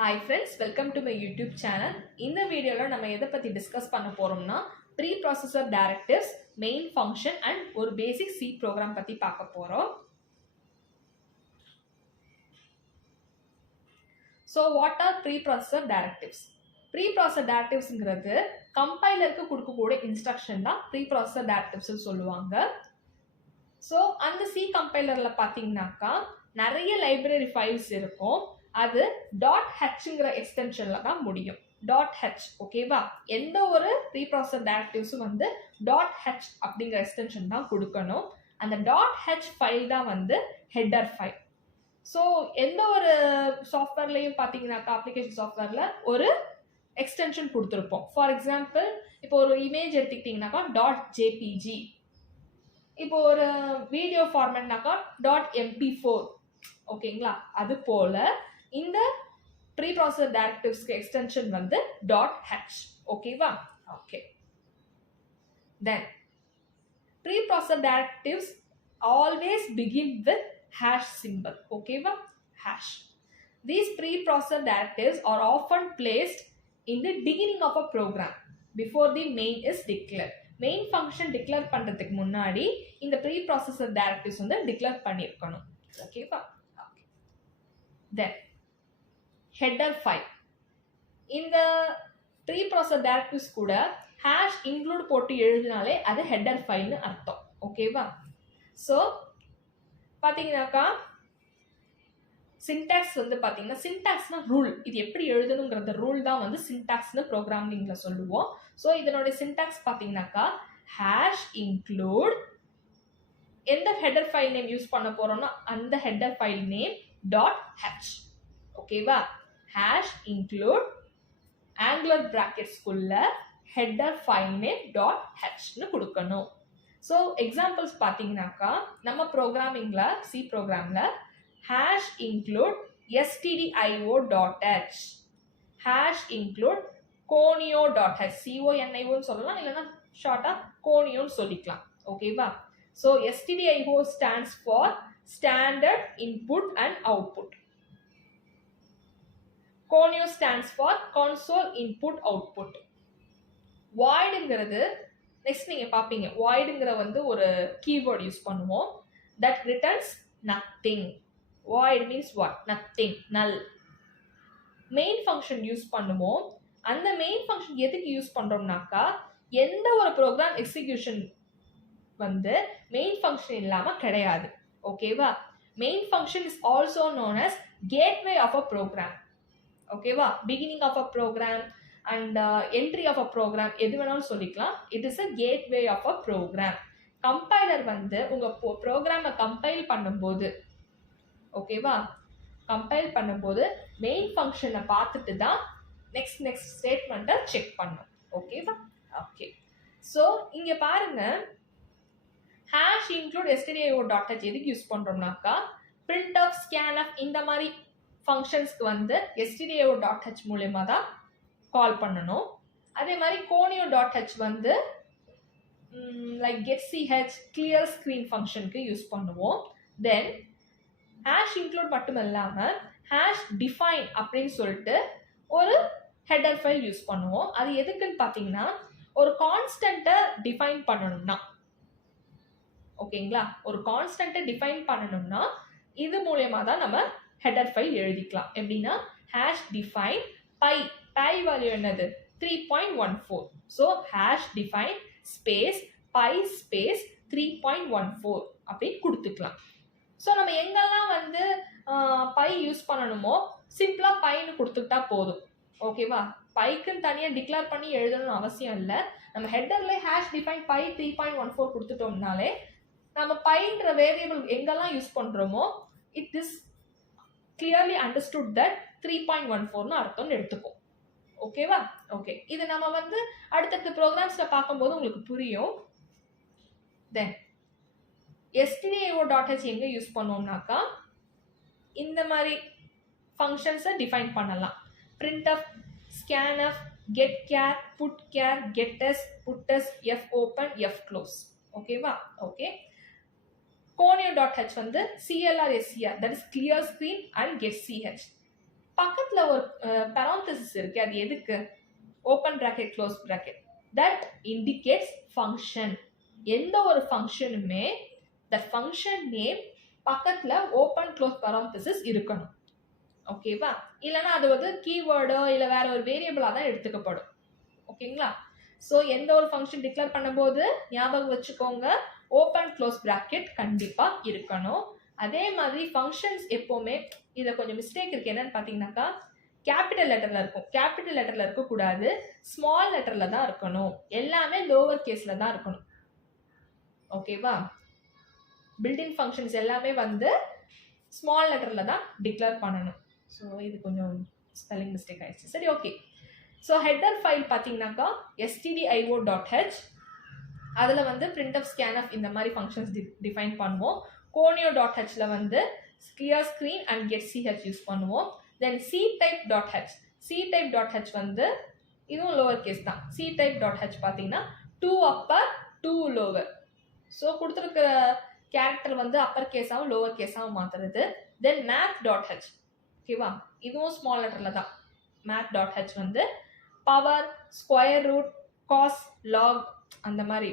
Hi friends, welcome to my YouTube channel. இந்த வீடியோல நம்ம எதை பத்தி டிஸ்கஸ் பண்ண போறோம்னா preprocessor directives, main function and ஒரு basic C program பத்தி பார்க்க போறோம். So what are preprocessor directives? Preprocessor directivesங்கிறது கம்பைலருக்கு கொடுக்கக்கூடிய இன்ஸ்ட்ரக்ஷன் தான் preprocessor directives சொல்லுவாங்க. So அந்த C கம்பைலர்ல பாத்தீங்கன்னாக்கா நிறைய லைப்ரரி ஃபைல்ஸ் இருக்கும். அது .hங்கிற எக்ஸ்டென்ஷன்ல தான் முடியும். .h ஓகேவா? எந்த ஒரு preprocessor directives வந்து .h அப்படிங்கிற எக்ஸ்டென்ஷன் தான் கொடுக்கணும். அந்த .h ஃபைல் தான் வந்து ஹெட்டர் ஃபைல். ஸோ எந்த ஒரு சாஃப்ட்வேர்லையும் பார்த்தீங்கன்னாக்கா அப்ளிகேஷன் சாஃப்ட்வேர்ல ஒரு எக்ஸ்டென்ஷன் கொடுத்துருப்போம். ஃபார் எக்ஸாம்பிள் இப்போ ஒரு இமேஜ் எடுத்துக்கிட்டிங்கனாக்கா .jpg, இப்போ ஒரு வீடியோ ஃபார்மேட்னாக்கா .mp4 ஓகேங்களா? அது போல இந்த preprocessor directives extension வந்து .h ஓகேவா? Okay. Then preprocessor directives always begin with hash symbol. ஓகேவா? hash. These preprocessor directives are often placed in the beginning of a program before the main is declared. Main function declare பண்றதுக்கு முன்னாடி இந்த preprocessor directives வந்து declare பண்ணிருக்கணும். ஓகேவா? Okay. Then header file. இந்த preprocessor directives கூட hash include போட்டு எழுதினாலே அது header file அர்த்தம். ஓகேவா? ஸோ பார்த்தீங்கன்னாக்கா சின்டாக்ஸ் வந்து பார்த்தீங்கன்னா சின்டாக்ஸ்னா ரூல், இது எப்படி எழுதணுங்கிறத ரூல் தான் வந்து சின்டாக்ஸ்னு ப்ரோக்ராமிங்ல சொல்லுவோம். ஸோ இதனுடைய சின்டாக்ஸ் பார்த்தீங்கன்னாக்கா hash include எந்த ஹெடர் ஃபைல் நேம் யூஸ் பண்ண போறோம்னா அந்த ஹெடர் ஃபைல் நேம் .h ஓகேவா? hash include angular brackets குள்ள header file name .h னு கொடுக்கணும். ஸோ எக்ஸாம்பிள்ஸ் பார்த்தீங்கன்னாக்கா நம்ம ப்ரோக்ராமிங்ல சி ப்ரோக்ராம்ல hash include stdio.h, hash include conio.h, conio சொல்லலாம், இல்லைன்னா ஷார்ட்டா conio சொல்லிக்கலாம். ஓகேவா? So stdio stands for standard input and output. conio stands for console input output. voidங்கிறது நெக்ஸ்ட் நீங்க பாப்பீங்க. voidங்கிற வந்து ஒரு கீவேர்ட் யூஸ் பண்ணுவோம் that returns nothing. void means what? nothing, null. Main function use பண்ணுவோம். அந்த மெயின் ஃபங்க்ஷன் எதுக்கு யூஸ் பண்றோம்னாக்கா எந்த ஒரு ப்ரோக்ராம் எக்ஸிகியூஷன் வந்து மெயின் ஃபங்க்ஷன் இல்லாம கிடையாது. ஓகேவா? Main function is also known as gateway of a program. ஓகேவா? Beginning of a program and entry of a program எது வேணாலும் சொல்லிக்கலாம். It is a gateway of a program. Compiler வந்து உங்க ப்ரோக்ராமை கம்பைல் பண்ணும்போது ஓகேவா, கம்பைல் பண்ணும்போது மெயின் ஃபங்க்ஷனை பார்த்துட்டு தான் நெக்ஸ்ட் ஸ்டேட்மெண்ட்டை செக் பண்ணும். ஓகேவா? ஓகே. ஸோ இங்க பாருங்க hash include stdio.h எதுக்கு யூஸ் பண்றோம்னாக்கா printf, scanf இந்த மாதிரி ஃபங்க்ஷன்ஸ்க்கு வந்து stdio.h மூலமா தான் கால் பண்ணணும். அதே மாதிரி conio.h வந்து லைக் getch, clear screen ஃபங்க்ஷனுக்கு யூஸ் பண்ணுவோம். தென் hash include மட்டும் இல்லாம hash define அப்படின்னு சொல்லிட்டு ஒரு ஹெடர் ஃபைல் யூஸ் பண்ணுவோம். அது எதுக்குன்னு பார்த்தீங்கன்னா ஒரு கான்ஸ்டன்ட்டை டிஃபைன் பண்ணணும்னா, ஓகேங்களா, ஒரு கான்ஸ்டன்ட்டை டிஃபைன் பண்ணணும்னா இது மூலமா தான் நம்ம ஹெடர் ஃபைல் எழுதிக்கலாம். எப்படின்னா hash define pi வேல்யூ என்னது 3.14. So hash define space pi space 3.14 அப்படின்னு கொடுத்துக்கலாம். ஸோ நம்ம எங்கெல்லாம் வந்து பை யூஸ் பண்ணணுமோ சிம்பிளா பைன்னு கொடுத்துக்கிட்டா போதும். ஓகேவா? பைக்குன்னு தனியாக டிக்ளேர் பண்ணி எழுதணும்னு அவசியம் இல்லை. நம்ம ஹெட்டர்ல hash define pi 3.14 கொடுத்துட்டோம்னாலே நம்ம பைன்ற வேரியபிள் எங்கெல்லாம் யூஸ் பண்றோமோ it is clearly understood that 3.14 அர்த்தம்னு எடுத்துப்போம். ஓகேவா? ஓகே. இது நம்ம வந்து அடுத்தடுத்த ப்ரோக்ராம்ஸ்ல பார்க்கும்போது உங்களுக்கு புரியும். தென் stdio.h எங்க யூஸ் பண்ணுவோம்னாக்கா இந்த மாதிரி ஃபங்க்ஷன்ஸை டிஃபைன் பண்ணலாம். printf, scanf, getchar, putchar, gettest, puttest, fopen, fclose. ஓகேவா? ஓகே. conio.h வந்து clr scr, that is clear screen and getch. பக்கத்துல ஒரு parenthesis இருக்கு, அது எதுக்கு? open bracket close bracket that indicates function. எந்த ஒரு ஃபங்க்ஷனுமே the function name பக்கத்துல open close parenthesis இருக்கணும். ஓகேவா? இல்லைன்னா அது வந்து கீவேர்டோ இல்ல வேற ஒரு வேரியபிளா தான் எடுத்துக்கப்படும். ஓகேங்களா? ஸோ எந்த ஒரு ஃபங்க்ஷன் டிக்ளேர் பண்ணும்போது ஞாபகம் வச்சுக்கோங்க, ஓப்பன் க்ளோஸ் பிராக்கெட் கண்டிப்பா இருக்கணும். அதே மாதிரி ஃபங்க்ஷன்ஸ் எப்பவுமே இதில் கொஞ்சம் மிஸ்டேக் இருக்கு. என்னன்னு பார்த்தீங்கன்னாக்கா, கேபிட்டல் லெட்டர்ல இருக்கும். கேபிட்டல் லெட்டர்ல இருக்கக்கூடாது, ஸ்மால் லெட்டர்ல தான் இருக்கணும். எல்லாமே லோவர் கேஸ்ல தான் இருக்கணும். ஓகேவா? பில்டிங் ஃபங்க்ஷன்ஸ் எல்லாமே வந்து ஸ்மால் லெட்டர்ல தான் டிக்ளேர் பண்ணணும். ஸோ இது கொஞ்சம் ஸ்பெல்லிங் மிஸ்டேக் ஆயிடுச்சு. சரி, ஓகே. ஸோ ஹெட்டர் ஃபைல் பார்த்தீங்கன்னாக்கா stdio.h, அதில் வந்து printf scanf இந்த மாதிரி ஃபங்க்ஷன்ஸ் டிஃபைன் பண்ணுவோம். conio.hல வந்து clear screen and getch use பண்ணுவோம். தென் ctype.h, ctype.h வந்து இதுவும் லோவர் கேஸ் தான். ctype.h பார்த்தீங்கன்னா 2 upper 2 lower. ஸோ கொடுத்துருக்கிற கேரக்டர் வந்து அப்பர் கேஸாகவும் லோவர் கேஸாகவும் மாற்றுறது. தென் math.h, ஓகேவா? இதுவும் ஸ்மால் லெட்டரில் தான். math.h வந்து power, square root, cos, log அந்த மாதிரி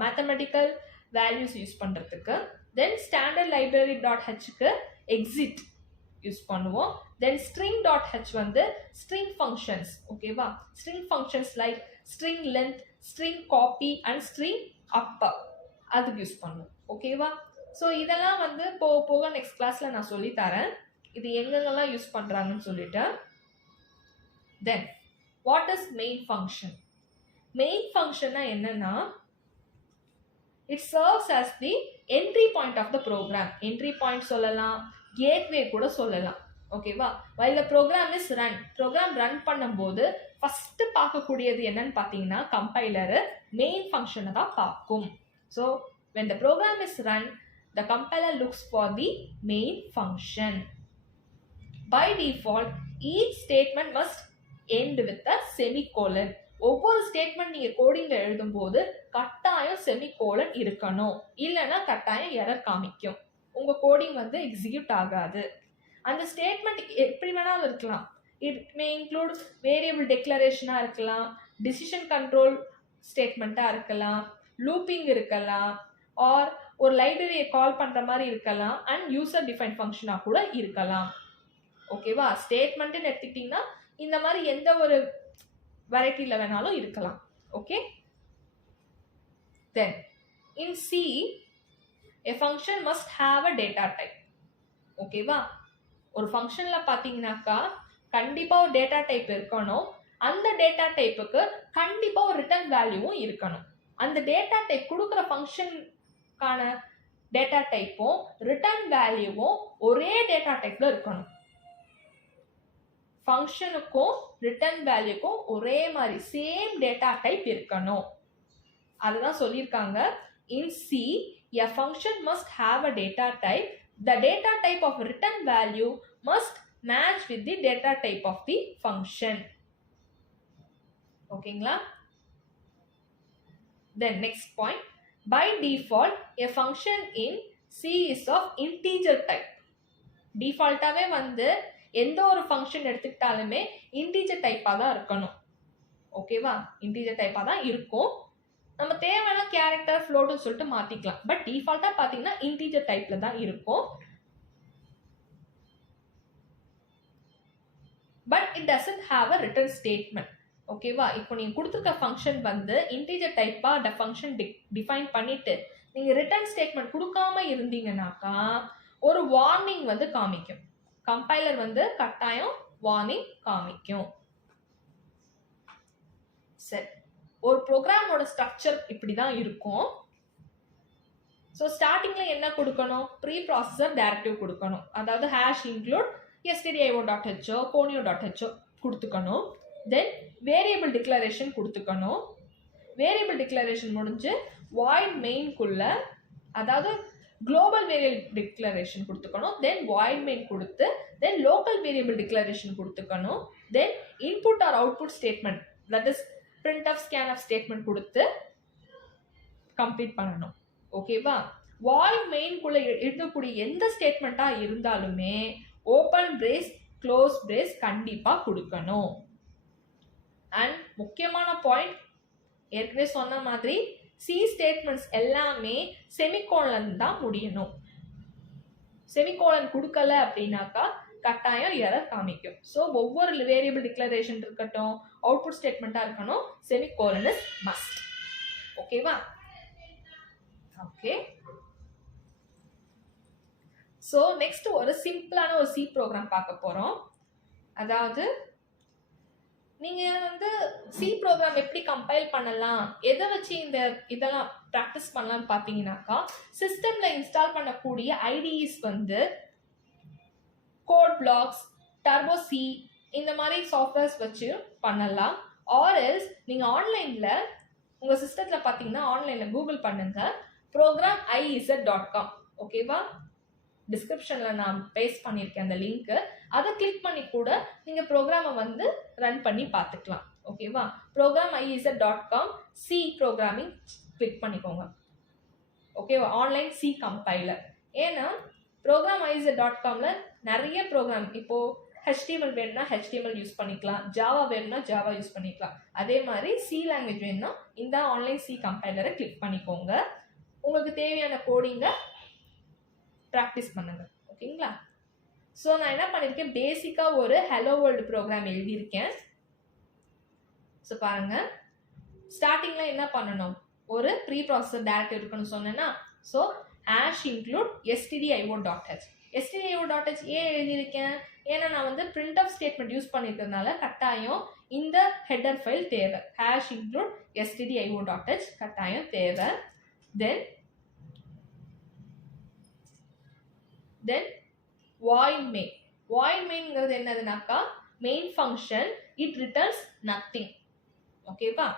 மேத்தமெட்டிக்கல் வேல்யூஸ் யூஸ் பண்ணுறதுக்கு. தென் ஸ்டாண்டர்ட் லைப்ரரி.hக்கு எக்ஸிட் யூஸ் பண்ணுவோம். தென் string.h வந்து string functions, ஓகேவா? string functions like string length, string copy and string upper அதுக்கு யூஸ் பண்ணுவோம். ஓகேவா? ஸோ இதெல்லாம் வந்து போக போக நெக்ஸ்ட் கிளாஸ்ல நான் சொல்லி தரேன், இது எங்கெங்கெல்லாம் யூஸ் பண்றாங்கன்னு சொல்லிட்டு. Then what is main function? Main ஃபங்க்ஷன்னா என்னன்னா, it serves as the entry point of the program. Entry point சொல்லலாம், கேட்வே கூட சொல்லலாம். ஓகேவா? while the program is run, program run பண்ணும்போது ஃபர்ஸ்ட் பார்க்கக்கூடியது என்னன்னு பார்த்தீங்கன்னா, கம்பைலர் மெயின் ஃபங்க்ஷனை தான் பார்க்கும். So when the program is run, the compiler looks for the main function. By default, each statement must end with a semicolon. ஒவ்வொரு statement நீங்க கோடிங்ல எழுதும்போது கட்டாயம் செமிகோலன் இருக்கணும், இல்லைன்னா கட்டாயம் எரர் காமிக்கும், உங்க கோடிங் வந்து எக்ஸிக்யூட் ஆகாது. அந்த ஸ்டேட்மெண்ட் எப்படி வேணாலும் இருக்கலாம். இட் மே இன்க்ளூட் வேரியபிள் டெக்ளரேஷனா இருக்கலாம், டிசிஷன் கண்ட்ரோல் ஸ்டேட்மெண்ட்டா இருக்கலாம், லூப்பிங் இருக்கலாம், ஆர் ஒரு லைப்ரரியை கால் பண்ற மாதிரி இருக்கலாம், அண்ட் யூசர் டிஃபைன் ஃபங்க்ஷனா கூட இருக்கலாம். ஓகேவா? ஸ்டேட்மெண்ட்னு எடுத்துக்கிட்டீங்கன்னா இந்த மாதிரி எந்த ஒரு வெரைட்டில வேணாலும் இருக்கலாம். Okay. Then in C, a function must have a data type. ஓகேவா? ஒரு ஃபங்க்ஷன்ல பாத்தீங்கன்னாக்கா கண்டிப்பா ஒரு டேட்டா டைப் இருக்கணும். அந்த டேட்டா டைப்புக்கு கண்டிப்பா ஒரு ரிட்டர்ன் வேல்யூவும் இருக்கணும். அந்த டேட்டா டைப் கொடுக்குற ஃபங்க்ஷனுக்கான டேட்டா டைப்பும் ரிட்டர்ன் வேல்யூவும் ஒரே டேட்டா டைப்ல இருக்கணும். ஃபங்க்ஷனுக்கும் ரிட்டர்ன் வேல்யூக்கும் ஒரே மாதிரி சேம் டேட்டா டைப் இருக்கணும். அதுதான் சொல்லியிருக்காங்க. இன் C, a function must have a data type. The data type of return value must match with the data type of the function. ஓகேங்களா? Then next point, by default a function in C is of integer type. டிஃபால்ட்டாவே வந்து எந்த ஒரு function எடுத்துக்கிட்டாலுமே integer டைப்பாக தான் இருக்கணும். ஓகேவா? Integer டைப்பாக தான் இருக்கும். நம்ம தேவையான கேரக்டர் ஃப்ளோட்னு சொல்லிட்டு மாற்றிக்கலாம். பட் டிஃபால்ட்டாக பார்த்தீங்கன்னா இன்டீஜர் டைப்பில் தான் இருக்கும். But it doesn't have a return statement. ஓகேவா? இப்போ நீங்கள் கொடுத்துருக்க ஃபங்க்ஷன் வந்து இன்டீஜர் டைப்பாக ஃபங்க்ஷன் டிஃபைன் பண்ணிட்டு நீங்கள் ரிட்டர்ன் ஸ்டேட்மெண்ட் கொடுக்காம இருந்தீங்கன்னாக்கா ஒரு வார்னிங் வந்து காமிக்கும். கம்பைலர் வந்து கட்டாயம் வார்னிங் காமிக்கும். சரி, ஒரு ப்ரோக்ராமோட ஸ்ட்ரக்சர் இப்படிதான் இருக்கும். ஸோ ஸ்டார்டிங்ல என்ன கொடுக்கணும்? ப்ரீ ப்ராசஸர் டைரக்டிவ் கொடுக்கணும். அதாவது ஹேஷ் இன்க்ளூட் stdio.ho, conio.ho கொடுத்துக்கணும். தென் வேரியபிள் டிக்ளரேஷன் கொடுத்துக்கணும். வேரியபிள் டிக்ளரேஷன் முடிஞ்சு வாய்ட் மெயின்குள்ள, அதாவது குளோபல் வேரியபிள் டிக்ளரேஷன் கொடுத்துக்கணும். தென் வாய்ட் மெயின் கொடுத்து தென் லோக்கல் வேரியபிள் டிக்ளரேஷன் கொடுத்துக்கணும். Then input or output statement, that is printf scanf statement கொடுத்து கம்ப்ளீட் பண்ணணும். ஓகேவா? வாய்ட் மெயின்குள்ள எழுதக்கூடிய எந்த ஸ்டேட்மெண்ட்டா இருந்தாலுமே ஓப்பன் பிரேஸ் க்ளோஸ் பிரேஸ் கண்டிப்பா கொடுக்கணும். அண்ட் முக்கியமான பாயிண்ட், ஏற்கனவே சொன்ன மாதிரி சி ஸ்டேட்மெண்ட்ஸ் எல்லாமே செமிகோலன் தான் முடியணும். செமிகோலன் கொடுக்கல அப்படின்னாக்கா கட்டாயம் எரர் காமிக்கும். ஸோ ஒவ்வொரு வேரியபிள் டிக்ளரேஷன் இருக்கட்டும், அவுட்புட் ஸ்டேட்மெண்ட்டாக இருக்கணும், செமிகோலன் இஸ் மஸ்ட். ஓகேவா? ஓகே. ஸோ நெக்ஸ்ட் ஒரு சிம்பிளான ஒரு சி ப்ரோக்ராம் பார்க்க போகிறோம். அதாவது நீங்கள் சி ப்ரோக்ராம் எப்படி கம்பைல் பண்ணலாம், எதை வச்சு இதெல்லாம் ப்ராக்டிஸ் பண்ணலாம்னு பார்த்தீங்கன்னாக்கா, சிஸ்டமில் இன்ஸ்டால் பண்ணக்கூடிய IDEs code blocks, turbo C இந்த மாதிரி சாஃப்ட்வேர்ஸ் வச்சு பண்ணலாம். ஆர்எல்ஸ் நீங்கள் ஆன்லைனில் உங்கள் சிஸ்டத்தில் பார்த்தீங்கன்னா ஆன்லைனில் கூகுள் பண்ணுங்க programiz.com. ஓகேவா? டிஸ்கிரிப்ஷனில் நான் பேஸ்ட் பண்ணியிருக்கேன் அந்த லிங்க்கு. அதை கிளிக் பண்ணி கூட நீங்கள் ப்ரோக்ராமை ரன் பண்ணி பார்த்துக்கலாம். ஓகேவா? programiz.com சி ப்ரோக்ராமிங் கிளிக் பண்ணிக்கோங்க. ஓகேவா? Online C compiler. ஏன்னா programiz.comல நிறைய ப்ரோக்ராம், இப்போது HTML வேணும்னா HTML யூஸ் பண்ணிக்கலாம், ஜாவா வேணும்னா ஜாவா யூஸ் பண்ணிக்கலாம். அதே மாதிரி சி லாங்குவேஜ் வேணும்னா இந்த ஆன்லைன் சி கம்பைலரை கிளிக் பண்ணிக்கோங்க. உங்களுக்கு தேவையான கோடிங்கை ப்ராக்டிஸ் பண்ணுங்க. ஓகேங்களா? ஸோ நான் என்ன பண்ணியிருக்கேன், பேசிக்காக ஒரு ஹலோ வேர்ல்டு ப்ரோக்ராம் எழுதியிருக்கேன். ஸோ பாருங்க, ஸ்டார்டிங்கில் என்ன பண்ணணும், ஒரு ப்ரீ ப்ராசஸர் டைரக்டரி இருக்குன்னு சொன்னேன்னா, ஸோ include stdio.h. stdio.h ஏன் எழுதியிருக்கேன், ஏன்னா நான் print of ஸ்டேட்மெண்ட் யூஸ் பண்ணியிருக்கிறதுனால கட்டாயம் இந்த ஹெடர் ஃபைல் தேவை. include stdio.h கட்டாயம் தேவை. Then void main. void mainங்கிறது என்னதுனாக்கா main function, it returns nothing. ஓகேவா?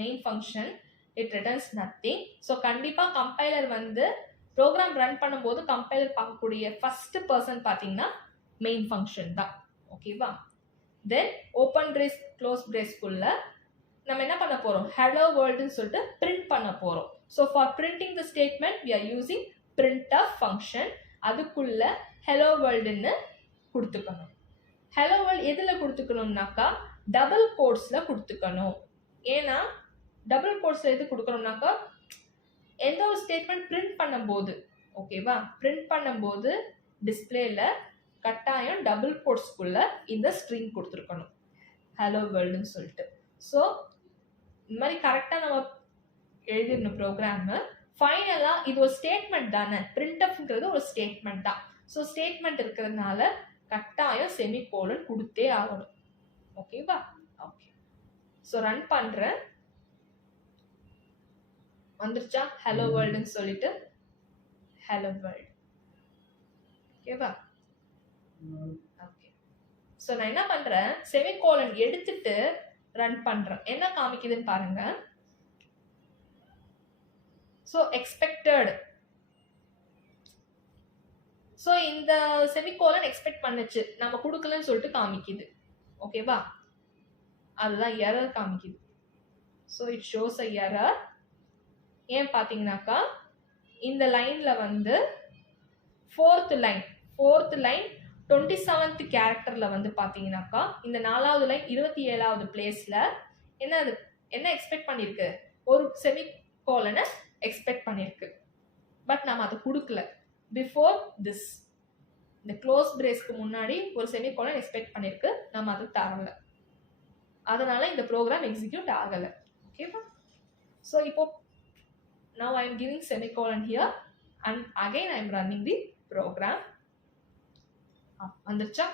Main function it returns nothing. So கண்டிப்பாக கம்பைலர் ப்ரோக்ராம் ரன் பண்ணும்போது கம்பைலர் பார்க்கக்கூடிய ஃபர்ஸ்ட் பர்சன் பார்த்தீங்கன்னா மெயின் ஃபங்க்ஷன் தான். ஓகேவா? தென் ஓப்பன் பிரேஸ் க்ளோஸ் பிரேஸ்க்குள்ள நம்ம என்ன பண்ண போகிறோம், ஹலோ வேர்ல்டுன்னு சொல்லிட்டு பிரிண்ட் பண்ண போகிறோம். So for printing the statement we are using printf function. அதுக்குள்ள ஹலோ வேர்ல்டுன்னு கொடுத்துக்கணும். ஹலோ வேர்ல்டு எதில் கொடுத்துக்கணும்னாக்கா டபுள் கோட்ஸில் கொடுத்துக்கணும். ஏன்னா டபுள் கோட்ஸில் எது கொடுக்கணும்னாக்கா எந்த ஒரு ஸ்டேட்மெண்ட் பிரிண்ட் பண்ணும்போது, ஓகேவா, பிரிண்ட் பண்ணும்போது டிஸ்பிளேல கட்டாயம் டபுள் கோட்ஸ்க்குள்ள இந்த ஸ்ட்ரிங் கொடுத்துருக்கணும், ஹலோ வேர்ல்டுன்னு சொல்லிட்டு. ஸோ இந்த மாதிரி கரெக்டாக நம்ம எழுதிடணும் ப்ரோக்ராமு. ஃபைனலாக இது ஒரு ஸ்டேட்மெண்ட் தானே, printfங்கிறது ஒரு ஸ்டேட்மெண்ட் தான். ஸோ ஸ்டேட்மெண்ட் இருக்கிறதுனால கட்டாயம் செமிகோலன் கொடுத்தே ஆகணும். ஓகேவா? ஓகே. ஸோ ரன் பண்ணுறேன். வந்துருச்சா ஹலோ வேர்ல்டுன்னு சொல்லிட்டு, ஹலோ வேர்ல்டு. ஓகேவா? ஓகே. ஸோ நான் என்ன பண்ணுறேன், செமிகோலன் எடுத்துட்டு ரன் பண்ணுறேன். என்ன காமிக்குதுன்னு பாருங்க. So expected. ஸோ இந்த செமிகோலன் எக்ஸ்பெக்ட் பண்ணுச்சு, நம்ம கொடுக்கலன்னு சொல்லிட்டு காமிக்குது. ஓகேவா? அதுதான் எரர் காமிக்குது. So it shows a error. ஏன் பார்த்தீங்கன்னாக்கா இந்த லைனில் ஃபோர்த் லைன் 27th கேரக்டரில் பார்த்தீங்கன்னாக்கா இந்த 4வது லைன் 27வது பிளேஸில் என்ன எக்ஸ்பெக்ட் பண்ணியிருக்கு, ஒரு செமிகோலனை எக்ஸ்பெக்ட் பண்ணியிருக்கு. பட் நம்ம அதை கொடுக்கல. பிஃபோர் திஸ், இந்த க்ளோஸ் பிரேஸ்க்கு முன்னாடி ஒரு செமிகோலன் எக்ஸ்பெக்ட் பண்ணியிருக்கு, நம்ம அது தரல. அதனால இந்த ப்ரோக்ராம் எக்ஸிக்யூட் ஆகலை. ஓகேவா? ஸோ இப்போ now I am giving semicolon here and again I am running the program. வந்துருச்சா?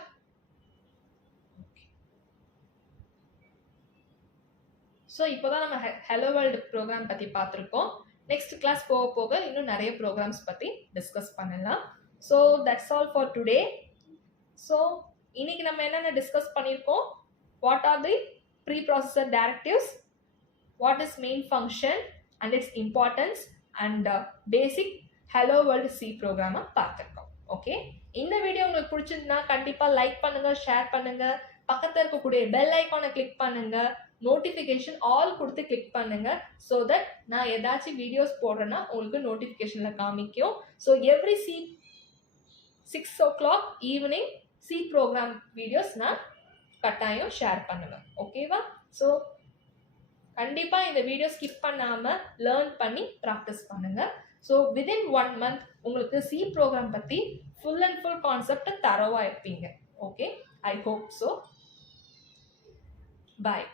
ஸோ இப்போதான் நம்ம ஹலோ வேர்ல்டு ப்ரோக்ராம் பற்றி பார்த்துருக்கோம். நெக்ஸ்ட் கிளாஸ் போக போக இன்னும் நிறைய ப்ரோக்ராம்ஸ் பற்றி டிஸ்கஸ் பண்ணலாம். So that's all for today. So இன்னைக்கு நம்ம என்னென்ன டிஸ்கஸ் பண்ணியிருக்கோம், what are the pre processor directives, what is main function and its importance and basic hello world C program பார்த்திருக்கோம். ஓகே, இந்த வீடியோ உங்களுக்கு பிடிச்சிருந்தா கண்டிப்பா லைக் பண்ணுங்க, ஷேர் பண்ணுங்க, பக்கத்துல இருக்கக்கூடிய பெல் ஐகானை கிளிக் பண்ணுங்க, நோட்டிஃபிகேஷன் ஆல் கொடுத்து கிளிக் பண்ணுங்க. ஸோ தட் நான் ஏதாச்சும் வீடியோஸ் போடுறேன்னா உங்களுக்கு நோட்டிஃபிகேஷன்ல காமிக்கும். So every 6 o'clock evening C program videos நான் கட்டாயம் ஷேர் பண்ணுவேன். ஓகேவா? ஸோ கண்டிப்பாக இந்த வீடியோ ஸ்கிப் பண்ணாமல் லேர்ன் பண்ணி ப்ராக்டிஸ் பண்ணுங்கள். ஸோ விதின் 1 month உங்களுக்கு சி ப்ரோக்ராம் பற்றி ஃபுல் அண்ட் ஃபுல் கான்செப்ட் தரவாக இருப்பீங்க. Okay, I hope so. Bye.